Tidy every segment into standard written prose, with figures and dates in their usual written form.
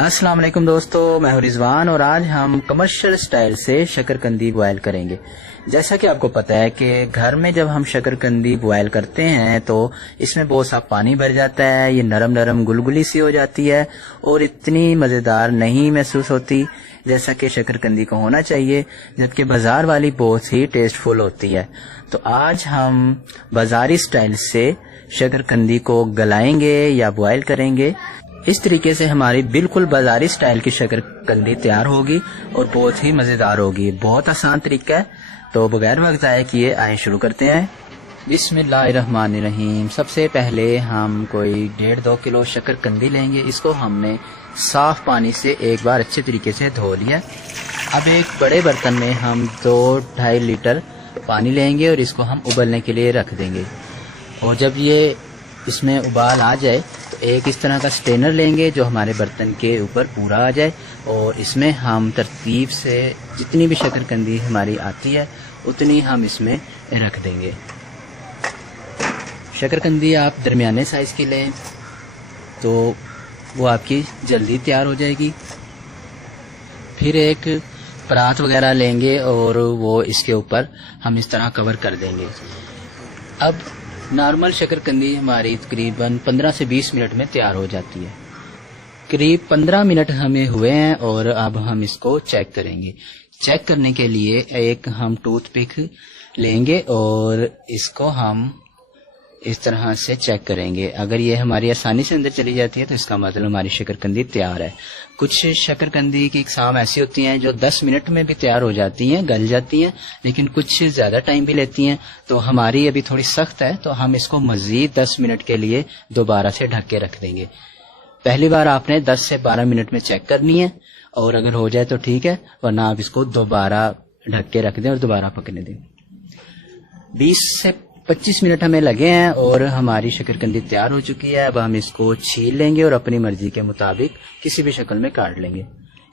अस्सलाम वालेकुम दोस्तों, मैं हूं रिजवान और आज हम कमर्शियल स्टाइल से शकरकंदी बॉयल करेंगे। जैसा कि आपको पता है कि घर में जब हम शकरकंदी बॉयल करते हैं तो इसमें बहुत सा पानी भर जाता है, ये नरम नरम गुलगुली सी हो जाती है और इतनी मज़ेदार नहीं महसूस होती जैसा कि शकरकंदी को होना चाहिए, जबकि बाज़ार वाली बहुत ही टेस्टफुल होती है। तो आज हम बाज़ारी स्टाइल से शकरकंदी को गलाएंगे या बॉयल करेंगे। इस तरीके से हमारी बिल्कुल बाजारी स्टाइल की शकरकंदी तैयार होगी और बहुत ही मज़ेदार होगी। बहुत आसान तरीका है, तो बगैर वक्त ज़ाया किए आए शुरू करते हैं। बिस्मिल्लाहिर्रहमानिर्रहीम। सबसे पहले हम कोई 1.5-2 किलो शकरकंदी लेंगे। इसको हमने साफ़ पानी से एक बार अच्छे तरीके से धो लिया। अब एक बड़े बर्तन में हम 2-2.5 लीटर पानी लेंगे और इसको हम उबलने के लिए रख देंगे। और जब ये इसमें उबाल आ जाए तो एक इस तरह का स्ट्रेनर लेंगे जो हमारे बर्तन के ऊपर पूरा आ जाए और इसमें हम तरतीब से जितनी भी शकरकंदी हमारी आती है उतनी हम इसमें रख देंगे। शकरकंदी आप दरमियाने साइज़ की लें तो वो आपकी जल्दी तैयार हो जाएगी। फिर एक परात वगैरह लेंगे और वो इसके ऊपर हम इस तरह कवर कर देंगे। अब नॉर्मल शकरकंदी हमारी तकरीबन 15 से 20 मिनट में तैयार हो जाती है। करीब 15 मिनट हमें हुए हैं और अब हम इसको चेक करेंगे। चेक करने के लिए एक हम टूथपिक लेंगे और इसको हम इस तरह से चेक करेंगे। अगर ये हमारी आसानी से अंदर चली जाती है तो इसका मतलब हमारी शकरकंदी तैयार है। कुछ शकरकंदी की इकसाम ऐसी होती हैं जो 10 मिनट में भी तैयार हो जाती हैं, गल जाती हैं, लेकिन कुछ ज़्यादा टाइम भी लेती हैं। तो हमारी अभी थोड़ी सख्त है तो हम इसको मज़ीद 10 मिनट के लिए दोबारा से ढक के रख देंगे। पहली बार आपने 10 से 12 मिनट में चेक करनी है और अगर हो जाए तो ठीक है, वरना आप इसको दोबारा ढक के रख दें और दोबारा पकने दें। 20 से 25 मिनट हमें लगे हैं और हमारी शकरकंदी तैयार हो चुकी है। अब हम इसको छील लेंगे और अपनी मर्जी के मुताबिक किसी भी शक्ल में काट लेंगे।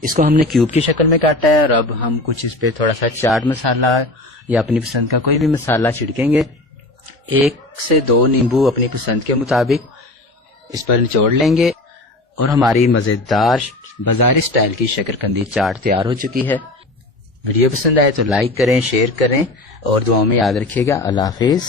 इसको हमने क्यूब की शक्ल में काटा है और अब हम कुछ इस पे थोड़ा सा चाट मसाला या अपनी पसंद का कोई भी मसाला छिड़केंगे। 1 से 2 नींबू अपनी पसंद के मुताबिक इस पर निचोड़ लेंगे और हमारी मज़ेदार बाज़ारी स्टाइल की शकरकंदी चाट तैयार हो चुकी है। वीडियो पसंद आए तो लाइक करें, शेयर करें और दुआओं में याद रखिएगा। अल्लाह हाफिज़।